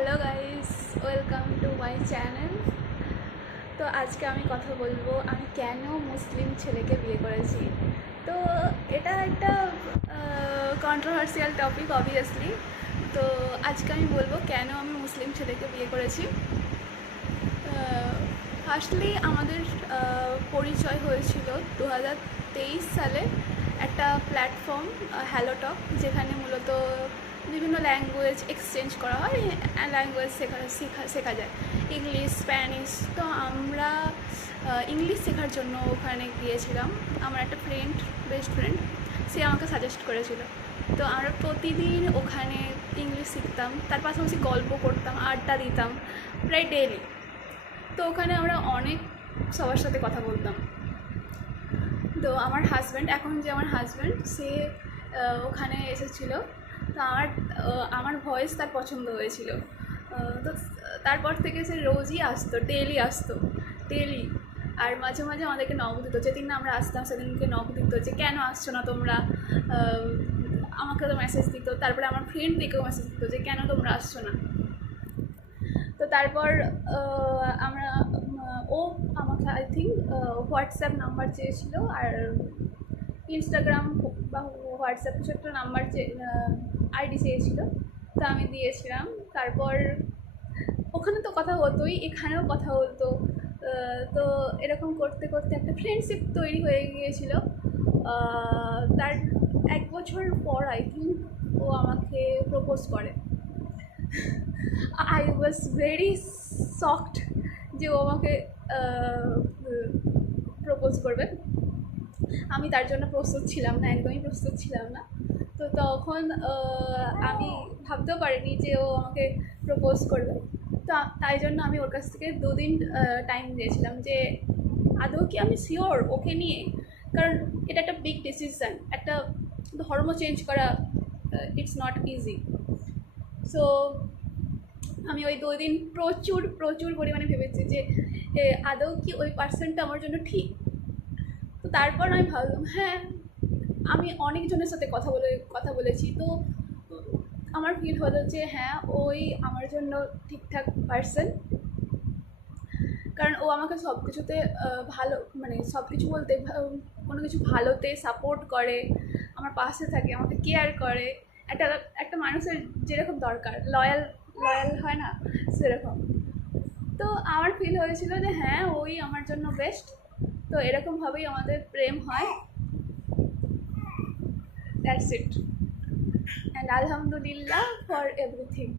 Hello guys, welcome to my channel. তো আজকে আমি কথা বলবো আমি কেন মুসলিম ছেলেকে বিয়ে করেছি। তো এটা একটা কন্ট্রোভার্সিয়াল টপিক অবভিয়াসলি। তো আজকে আমি বলবো কেন আমি মুসলিম ছেলেকে বিয়ে করেছি। ফার্স্টলি আমাদের পরিচয় হয়েছিল 2023 সালে একটা প্ল্যাটফর্ম হ্যালোটক, যেখানে মূলত বিভিন্ন ল্যাঙ্গুয়েজ এক্সচেঞ্জ করা হয়, ল্যাঙ্গুয়েজ শেখা যায়, ইংলিশ, স্প্যানিশ। তো আমরা ইংলিশ শেখার জন্য ওখানে গিয়েছিলাম। আমার একটা বেস্ট ফ্রেন্ড, সে আমাকে সাজেস্ট করেছিল। তো আমরা প্রতিদিন ওখানে ইংলিশ শিখতাম, তার পাশাপাশি গল্প করতাম, আড্ডা দিতাম প্রায় ডেইলি। তো ওখানে আমরা অনেক সবার সাথে কথা বলতাম। তো আমার হাজব্যান্ড, এখন যে আমার হাজব্যান্ড, সে ওখানে এসেছিলো। তো আমার ভয়েস তার পছন্দ হয়েছিল। তো তারপর থেকে সে রোজই আসতো, ডেলি। আর মাঝে মাঝে আমাদেরকে নক দিত, যেদিন না আমরা আসতাম সেদিনকে নক দিত যে কেন আসছো না তোমরা। আমাকে তো মেসেজ দিত, তারপরে আমার ফ্রেন্ডদেরকেও মেসেজ দিত যে কেন তোমরা আসছো না। তো তারপর ও আমাকে আই থিঙ্ক হোয়াটসঅ্যাপ নাম্বার চেয়েছিল, আর ইনস্টাগ্রাম বা হোয়াটসঅ্যাপ কিছু একটা নাম্বার আইডি চেয়েছিল। তো আমি দিয়েছিলাম। তারপর ওখানে তো কথা হতোই, এখানেও কথা হতো। তো এরকম করতে করতে একটা ফ্রেন্ডশিপ তৈরি হয়ে গিয়েছিল। তার 1 বছর পর আই থিঙ্ক ও আমাকে প্রপোজ করে। আই ওয়াজ ভেরি শকড যে ও আমাকে প্রপোজ করবে। আমি তার জন্য প্রস্তুত ছিলাম না, একদমই প্রস্তুত ছিলাম না। তো তখন আমি ভাবতেও পারিনি যে ও আমাকে প্রপোজ করবে। তো তাই জন্য আমি ওর কাছ থেকে 2 দিন টাইম দিয়েছিলাম যে আদৌ কি আমি শিওর ওকে নিয়ে। কারণ এটা একটা বিগ ডিসিশান, একটা ধর্ম চেঞ্জ করা ইটস নট ইজি। সো আমি ওই 2 দিন প্রচুর পরিমাণে ভেবেছি যে আদৌ কি ওই পার্সনটা আমার জন্য ঠিক। তো তারপর আমি ভাবলাম হ্যাঁ, আমি অনেকজনের সাথে কথা বলেছি। তো আমার ফিল হলো যে হ্যাঁ, ওই আমার জন্য ঠিকঠাক পার্সন। কারণ ও আমাকে সব কিছুতে ভালো, মানে সব কিছু বলতে কোনো কিছু ভালোতে সাপোর্ট করে, আমার পাশে থাকে, আমাকে কেয়ার করে। একটা মানুষের যেরকম দরকার, লয়াল হয় না, সেরকম। তো আমার ফিল হয়েছিল যে হ্যাঁ, ওই আমার জন্য বেস্ট। তো এরকমভাবেই আমাদের প্রেম হয়। দ্যাটস ইট, অ্যান্ড আলহামদুলিল্লাহ ফর এভরিথিং।